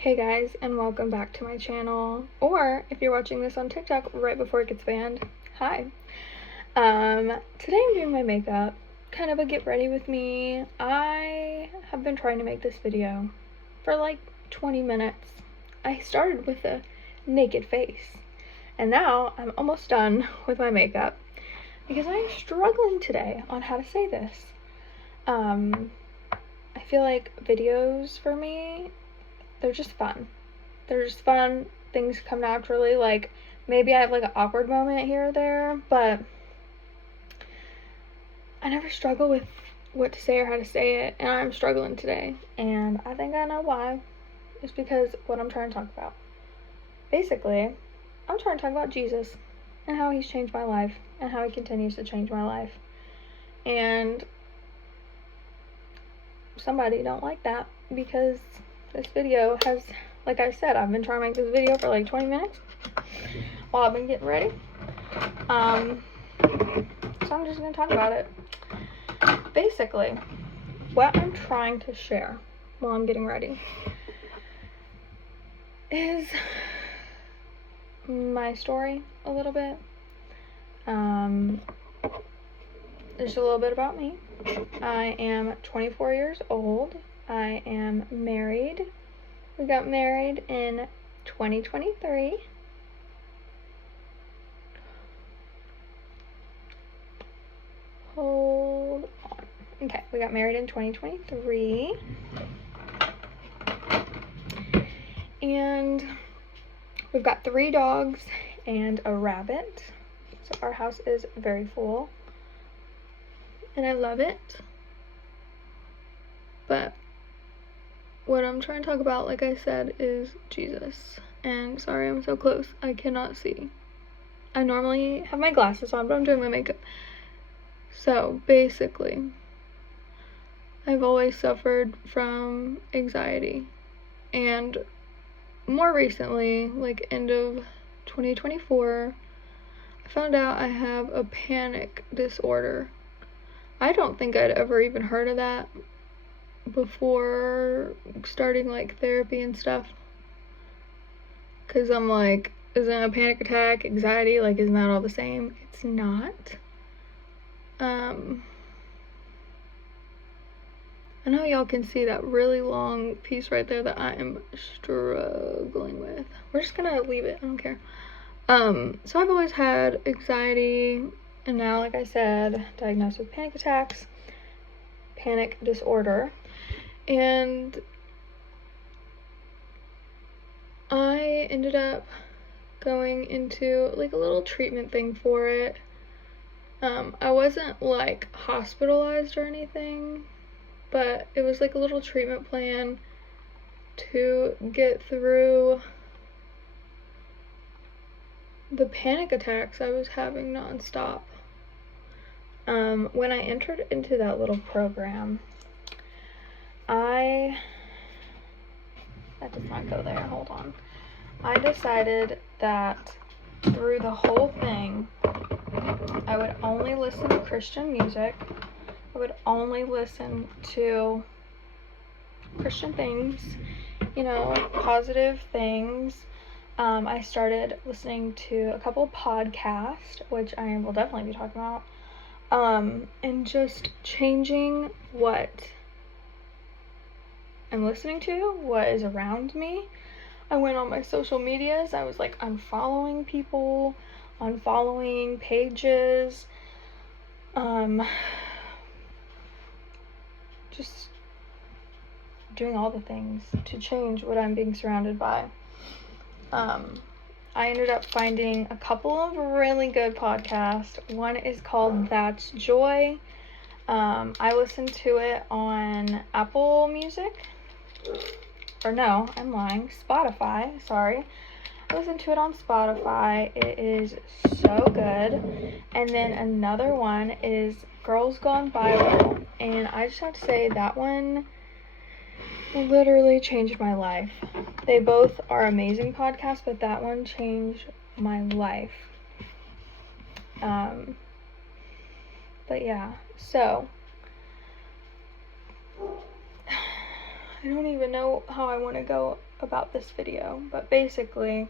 Hey guys, and welcome back to my channel, or if you're watching this on TikTok right before it gets banned, hi. Today I'm doing my makeup, kind of a get ready with me. I have been trying to make this video for like 20 minutes. I started with a naked face, and now I'm almost done with my makeup because I'm struggling today on how to say this. I feel like videos for me, they're just fun. Things come naturally. Like, maybe I have like an awkward moment here or there, but I never struggle with what to say or how to say it, and I'm struggling today. And I think I know why. It's because what I'm trying to talk about. Basically, I'm trying to talk about Jesus and how he's changed my life and how he continues to change my life. And somebody don't like that because this video has, like I said, I've been trying to make this video for like 20 minutes while I've been getting ready. So I'm just going to talk about it. Basically, what I'm trying to share while I'm getting ready is my story a little bit. Just a little bit about me. I am 24 years old. I am married. We got married in 2023. Hold on. Okay, we got married in 2023. And we've got 3 dogs and a rabbit. So our house is very full. And I love it. But what I'm trying to talk about, like I said, is Jesus. And sorry, I'm so close. I cannot see. I normally have my glasses on, but I'm doing my makeup. So basically, I've always suffered from anxiety. And more recently, like end of 2024, I found out I have a panic disorder. I don't think I'd ever even heard of that before starting like therapy and stuff, because I'm like, isn't a panic attack anxiety, like, isn't that all the same? It's not. I know y'all can see that really long piece right there that I am struggling with. We're just gonna leave it, I don't care. So I've always had anxiety, and now, like I said, diagnosed with panic attacks, panic disorder. And I ended up going into like a little treatment thing for it. I wasn't like hospitalized or anything, but it was like a little treatment plan to get through the panic attacks I was having nonstop. When I entered into that little program, that does not go there, hold on. I decided that through the whole thing, I would only listen to Christian music. I would only listen to Christian things, you know, positive things. I started listening to a couple of podcasts, which I will definitely be talking about, and just changing what I'm listening to, what is around me. I went on my social medias. I was like unfollowing people, unfollowing pages, just doing all the things to change what I'm being surrounded by. I ended up finding a couple of really good podcasts. One is called That's Joy. I listened to it on Apple Music. Or no, I'm lying. Spotify, sorry. I listened to it on Spotify. It is so good. And then another one is Girls Gone Viral. And I just have to say that one literally changed my life. They both are amazing podcasts, but that one changed my life. But yeah, so I don't even know how I want to go about this video, but basically,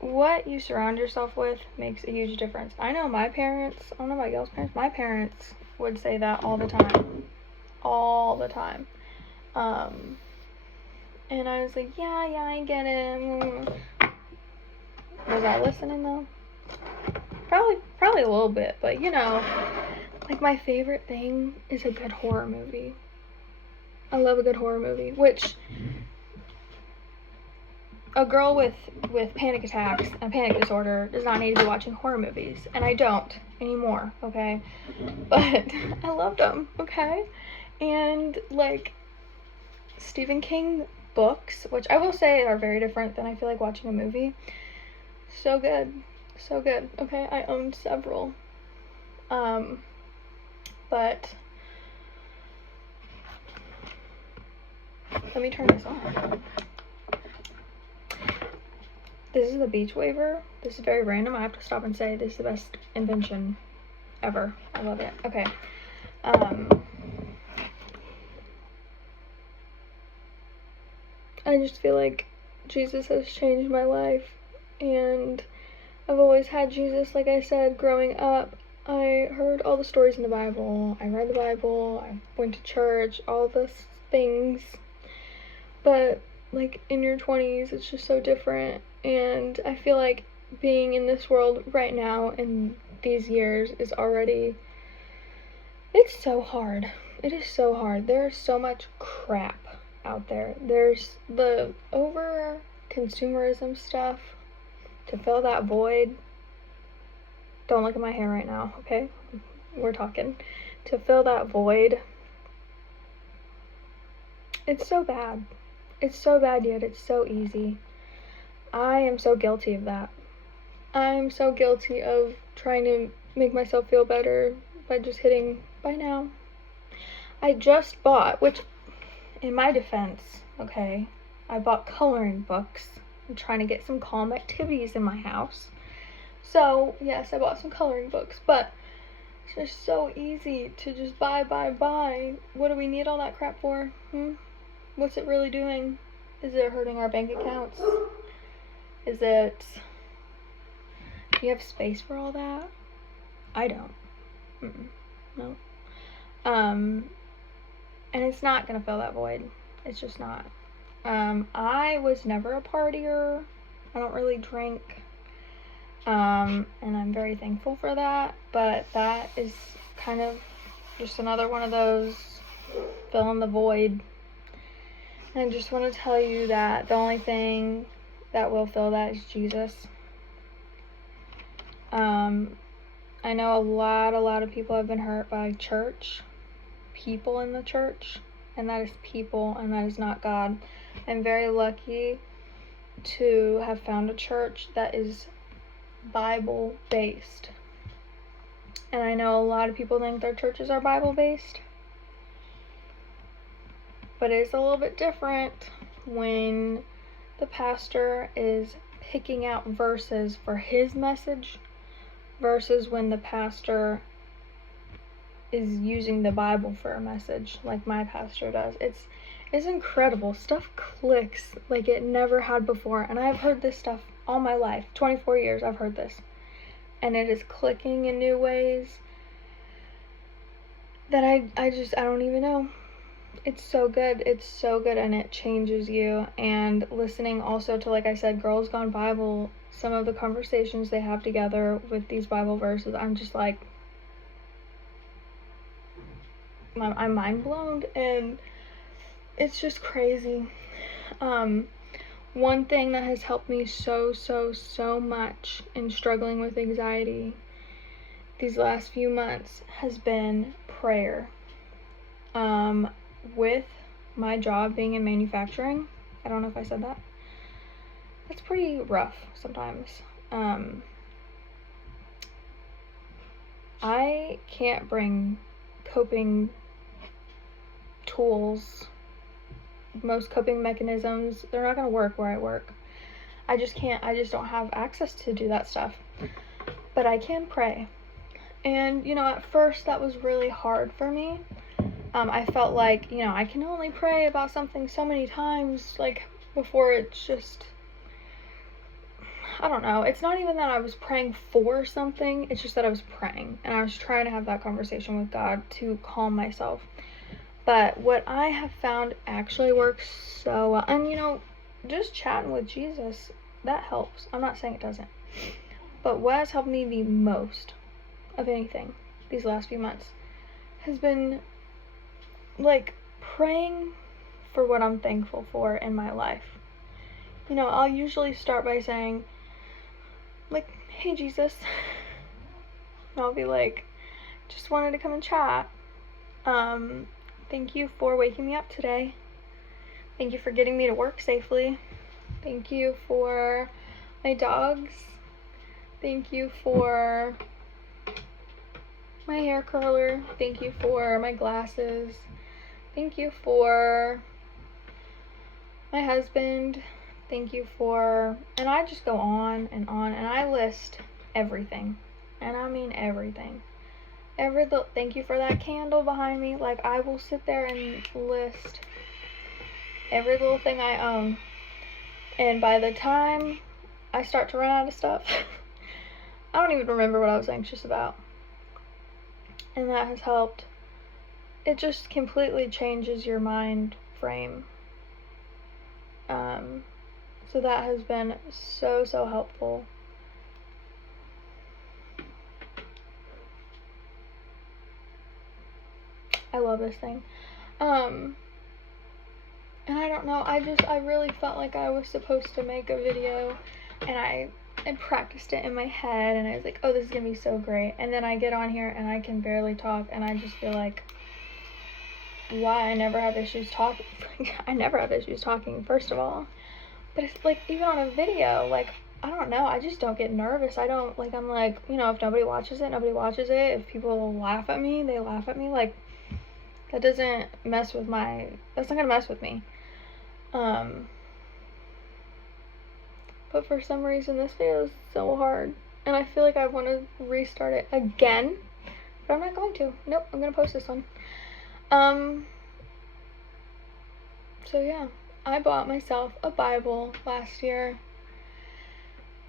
what you surround yourself with makes a huge difference. I know my parents, I don't know about y'all's parents, my parents would say that all the time. All the time. And I was like, yeah, I get it. Was I listening though? Probably a little bit, but you know, like my favorite thing is a good horror movie. I love a good horror movie, which a girl with panic attacks and panic disorder does not need to be watching horror movies, and I don't anymore, okay? But I loved them, okay? And like Stephen King books, which I will say are very different than I feel like watching a movie. So good, okay? I owned several. But let me turn this on. This is the beach waiver. This is very random. I have to stop and say this is the best invention ever. I love it. Okay. I just feel like Jesus has changed my life, and I've always had Jesus, like I said, growing up. I heard all the stories in the Bible, I read the Bible, I went to church, all those things, but like in your 20s, it's just so different, and I feel like being in this world right now in these years is already, it's so hard. It is so hard. There's so much crap out there. There's the over consumerism stuff to fill that void. Don't look at my hair right now, okay? We're talking. To fill that void. It's so bad. It's so bad, yet it's so easy. I am so guilty of that. I'm so guilty of trying to make myself feel better by just hitting buy now. I just bought, which in my defense, okay, I bought coloring books. I'm trying to get some calm activities in my house. So, yes, I bought some coloring books, but it's just so easy to just buy. What do we need all that crap for? What's it really doing? Is it hurting our bank accounts? Is it... Do you have space for all that? I don't. No. And it's not gonna fill that void. It's just not. I was never a partier. I don't really drink. And I'm very thankful for that, but that is kind of just another one of those fill in the void. And I just want to tell you that the only thing that will fill that is Jesus. I know a lot of people have been hurt by church, people in the church, and that is people, and that is not God. I'm very lucky to have found a church that is Bible based, and I know a lot of people think their churches are Bible based, but it's a little bit different when the pastor is picking out verses for his message versus when the pastor is using the Bible for a message like my pastor does. It's incredible. Stuff clicks like it never had before, and I've heard this stuff all my life. 24 years I've heard this, and it is clicking in new ways that I don't even know. It's so good, and it changes you. And listening also to, like I said, Girls Gone Bible, some of the conversations they have together with these Bible verses, I'm just like, I'm mind blown, and it's just crazy. One thing that has helped me so much in struggling with anxiety these last few months has been prayer. With my job being in manufacturing, I don't know if I said that, it's pretty rough sometimes. I can't bring coping tools, most coping mechanisms, they're not going to work where I work. I just can't, I just don't have access to do that stuff. But I can pray. And, you know, at first that was really hard for me. I felt like, you know, I can only pray about something so many times. Like, before it's just, I don't know. It's not even that I was praying for something. It's just that I was praying. And I was trying to have that conversation with God to calm myself. But what I have found actually works so well. And, just chatting with Jesus, that helps. I'm not saying it doesn't. But what has helped me the most of anything these last few months has been, praying for what I'm thankful for in my life. I'll usually start by saying, hey, Jesus. And I'll be like, just wanted to come and chat. Thank you for waking me up today. Thank you for getting me to work safely. Thank you for my dogs. Thank you for my hair curler. Thank you for my glasses. Thank you for my husband. Thank you for, and I just go on, and I list everything. And I mean everything. Thank you for that candle behind me. I will sit there and list every little thing I own. And by the time I start to run out of stuff, I don't even remember what I was anxious about. And that has helped. It just completely changes your mind frame. So that has been so helpful. I love this thing. And I don't know, I really felt like I was supposed to make a video, and I practiced it in my head, and I was like, oh, this is gonna be so great. And then I get on here and I can barely talk, and I just feel like, why I never have issues talking. I never have issues talking, first of all. But it's even on a video, I don't know, I just don't get nervous. I don't, I'm like, if nobody watches it, nobody watches it. If people laugh at me, they laugh at me. That doesn't mess with that's not gonna mess with me. But for some reason, this video is so hard. And I feel like I want to restart it again. But I'm not going to. Nope, I'm gonna post this one. So yeah. I bought myself a Bible last year,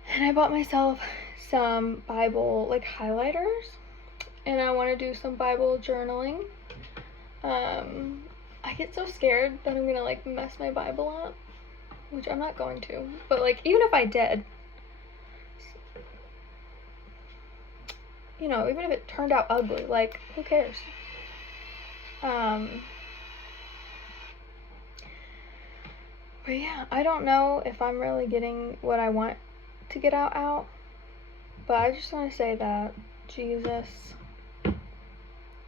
and I bought myself some Bible highlighters, and I want to do some Bible journaling. I get so scared that I'm gonna mess my Bible up, which I'm not going to, but even if I did, even if it turned out ugly, who cares? But yeah, I don't know if I'm really getting what I want to get out, but I just want to say that Jesus,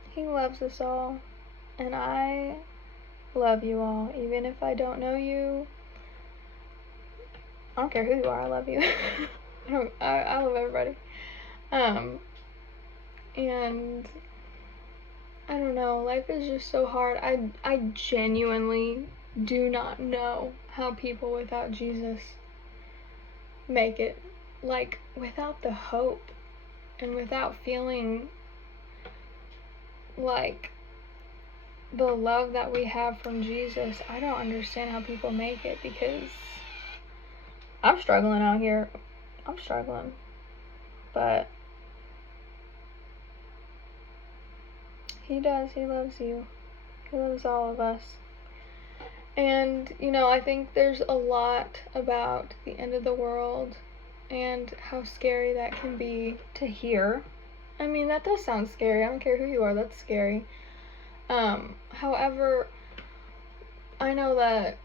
he loves us all, and I love you all, even if I don't know you. I don't care who you are, I love you. I love everybody. And I don't know, life is just so hard. I genuinely do not know how people without Jesus make it. Without the hope and without feeling the love that we have from Jesus, I don't understand how people make it, because I'm struggling out here. I'm struggling. But he does. He loves you. He loves all of us. And, I think there's a lot about the end of the world and how scary that can be to hear. I mean, that does sound scary. I don't care who you are, that's scary. However, I know that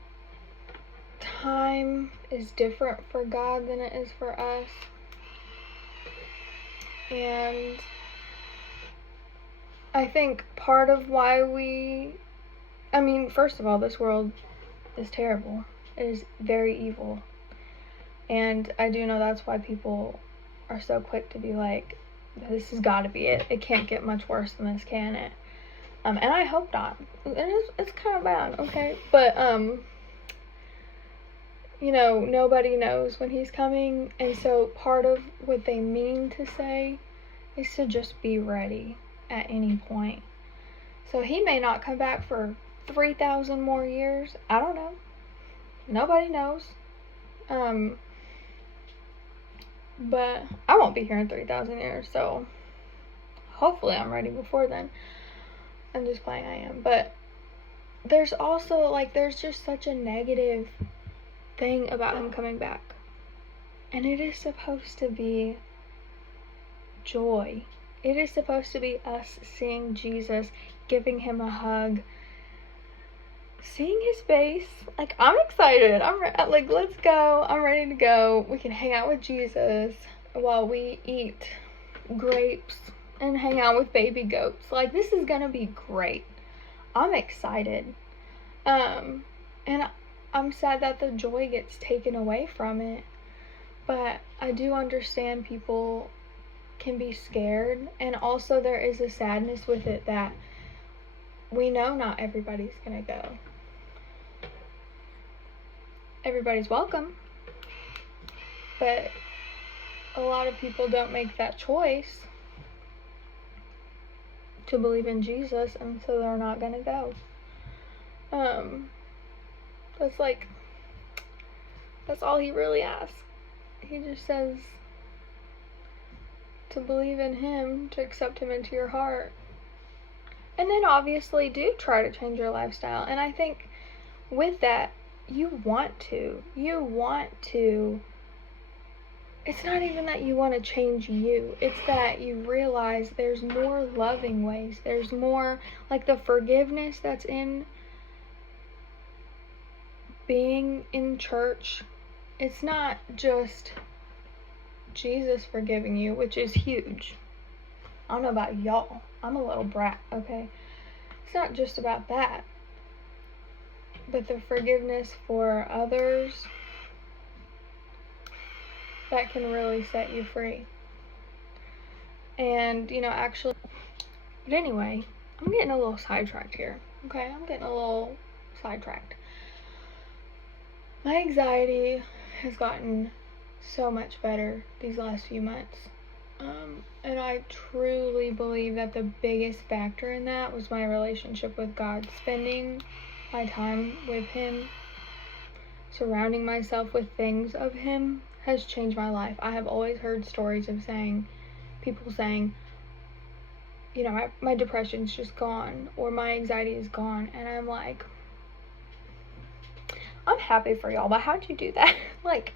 time is different for God than it is for us. And I think part of why first of all, this world is terrible. It is very evil. And I do know that's why people are so quick to be like, this has got to be it. It can't get much worse than this, can it? And I hope not. It's kind of bad, okay? But, nobody knows when he's coming. And so part of what they mean to say is to just be ready at any point. So he may not come back for 3,000 more years. I don't know. Nobody knows. But I won't be here in 3,000 years, so hopefully I'm ready before then. I'm just playing, I am. But there's also, like, there's just such a negative thing about him coming back. And it is supposed to be joy. It is supposed to be us seeing Jesus, giving him a hug, seeing his face. Like, I'm excited. Like, let's go. I'm ready to go. We can hang out with Jesus while we eat grapes and hang out with baby goats. Like, this is gonna be great. I'm excited. And I'm sad that the joy gets taken away from it. But I do understand people can be scared, and also there is a sadness with it that we know not everybody's gonna go. Everybody's welcome, but a lot of people don't make that choice to believe in Jesus, and so they're not gonna go. That's all he really asks. He just says to believe in him, to accept him into your heart. And then obviously do try to change your lifestyle. And I think with that, you want to. It's not even that you want to change you. It's that you realize there's more loving ways. There's more, like, the forgiveness that's in being in church. It's not just Jesus forgiving you, which is huge. I don't know about y'all. I'm a little brat, okay? It's not just about that. But the forgiveness for others, that can really set you free. And, actually, but anyway, I'm getting a little sidetracked here, okay? My anxiety has gotten so much better these last few months. And I truly believe that the biggest factor in that was my relationship with God. Spending my time with him, surrounding myself with things of him, has changed my life. I have always heard stories of people saying, my depression's just gone, or my anxiety is gone. And I'm like, I'm happy for y'all, but how'd you do that? like,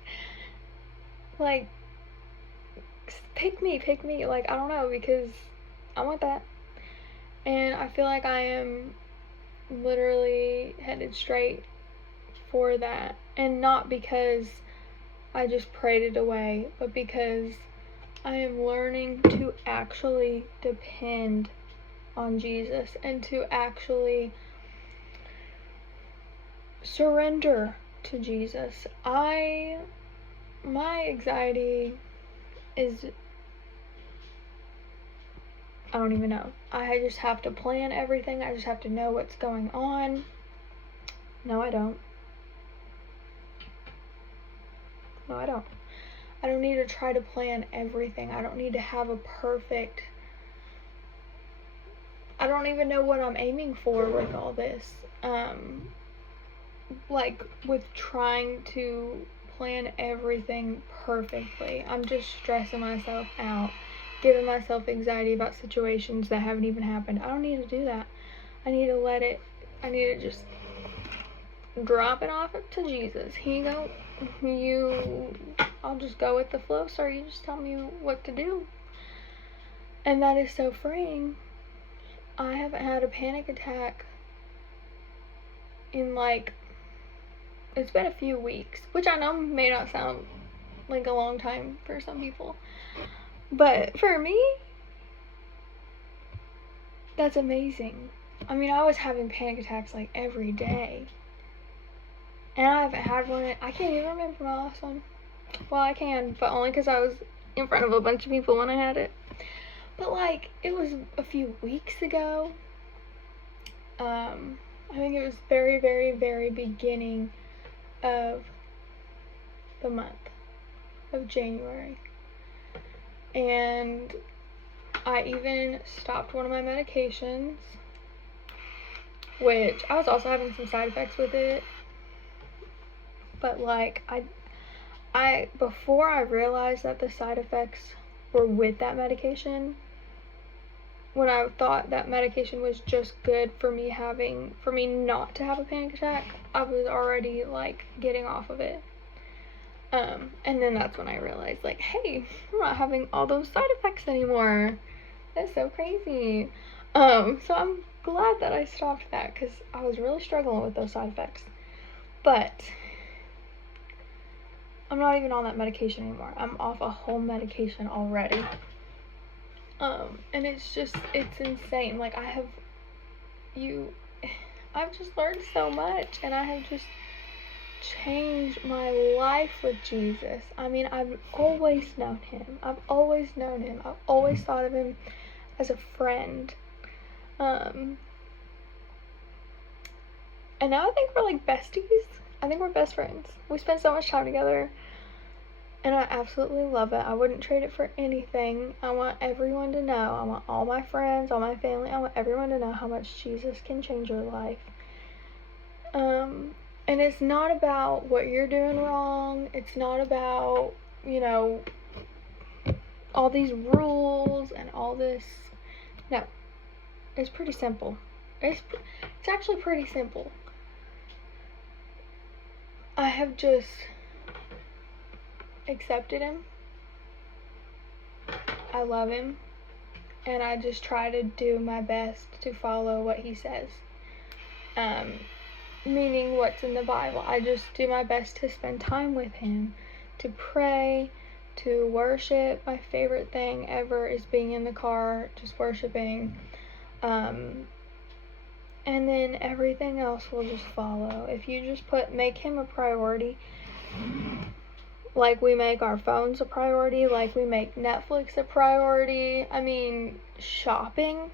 pick me, like, I don't know, because I want that. And I feel like I am literally headed straight for that. And not because I just prayed it away, but because I am learning to actually depend on Jesus and to actually surrender to Jesus. My anxiety is, I don't even know. I just have to plan everything. I just have to know what's going on. No, I don't. I don't need to try to plan everything. I don't need to have a perfect, I don't even know what I'm aiming for with all this. Like, with trying to plan everything perfectly. I'm just stressing myself out, giving myself anxiety about situations that haven't even happened. I don't need to do that. I need to just drop it off to Jesus. Here you go. I'll just go with the flow, sir. You just tell me what to do. And that is so freeing. I haven't had a panic attack in, like, it's been a few weeks, which I know may not sound like a long time for some people, but for me, that's amazing. I mean, I was having panic attacks like every day, and I haven't had one. I can't even remember my last one. Well, I can, but only because I was in front of a bunch of people when I had it. But, like, it was a few weeks ago. I think it was very, very, very beginning of the month of January. And I even stopped one of my medications, which I was also having some side effects with it. But like, I before I realized that the side effects were with that medication, when I thought that medication was just good for me not to have a panic attack, I was already like getting off of it. And then that's when I realized, like, hey, I'm not having all those side effects anymore. That's so crazy. So I'm glad that I stopped that, because I was really struggling with those side effects. But I'm not even on that medication anymore. I'm off a whole medication already. And it's insane. Like, I've just learned so much, and I have just changed my life with Jesus. I mean, I've always known him. I've always thought of him as a friend. And now I think we're like besties. I think we're best friends. We spend so much time together, and I absolutely love it. I wouldn't trade it for anything. I want everyone to know. I want all my friends, all my family, I want everyone to know how much Jesus can change your life. And it's not about what you're doing wrong. It's not about, all these rules and all this. No. It's pretty simple. It's actually pretty simple. I have just accepted him. I love him. And I just try to do my best to follow what he says. Meaning what's in the Bible. I just do my best to spend time with him, to pray, to worship. My favorite thing ever is being in the car, just worshiping. And then everything else will just follow. If you just make him a priority, like we make our phones a priority, like we make Netflix a priority. I mean, shopping.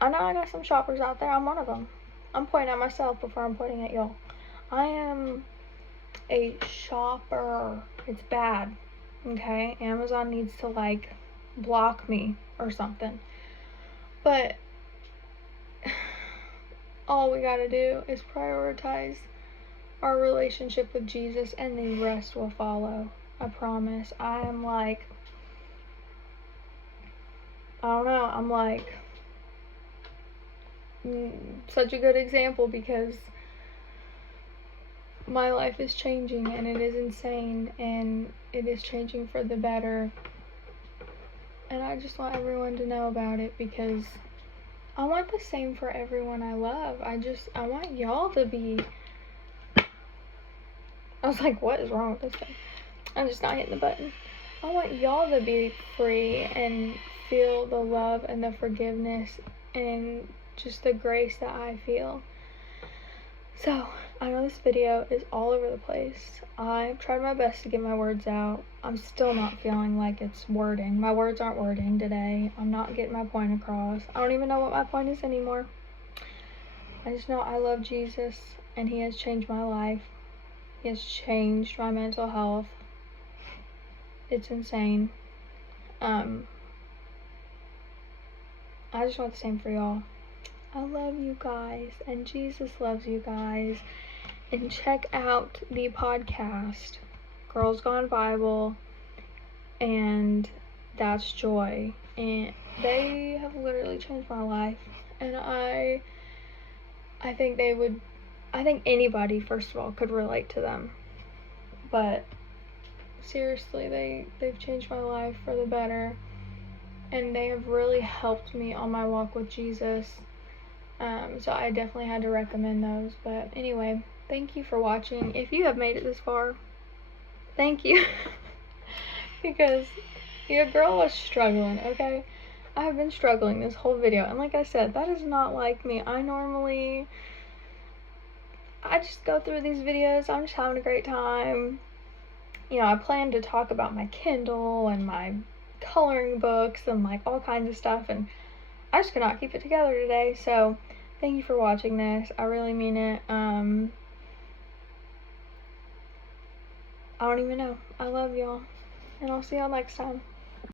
I know I got some shoppers out there. I'm one of them. I'm pointing at myself before I'm pointing at y'all. I am a shopper. It's bad. Okay? Amazon needs to, like, block me or something. But all we gotta do is prioritize our relationship with Jesus, and the rest will follow. I promise. I'm like, I don't know, I'm like such a good example, because my life is changing, and it is insane, and it is changing for the better, and I just want everyone to know about it, because I want the same for everyone I love. I want y'all to be. I was like, what is wrong with this thing? I'm just not hitting the button. I want y'all to be free and feel the love and the forgiveness and just the grace that I feel. So, I know this video is all over the place. I've tried my best to get my words out. I'm still not feeling like it's wording. My words aren't wording today. I'm not getting my point across. I don't even know what my point is anymore. I just know I love Jesus, and he has changed my life. He has changed my mental health. It's insane. I just want the same for y'all. I love you guys, and Jesus loves you guys. And check out the podcast, Girls Gone Bible, and That's Joy. And they have literally changed my life. And I think anybody, first of all, could relate to them. But seriously, they've changed my life for the better. And they have really helped me on my walk with Jesus. So I definitely had to recommend those. But anyway, thank you for watching. If you have made it this far, thank you. Because your girl was struggling, okay? I have been struggling this whole video. And like I said, that is not like me. I just go through these videos. I'm just having a great time. I plan to talk about my Kindle and my coloring books and like all kinds of stuff, and I just could not keep it together today. So thank you for watching this. I really mean it. I don't even know. I love y'all, and I'll see y'all next time.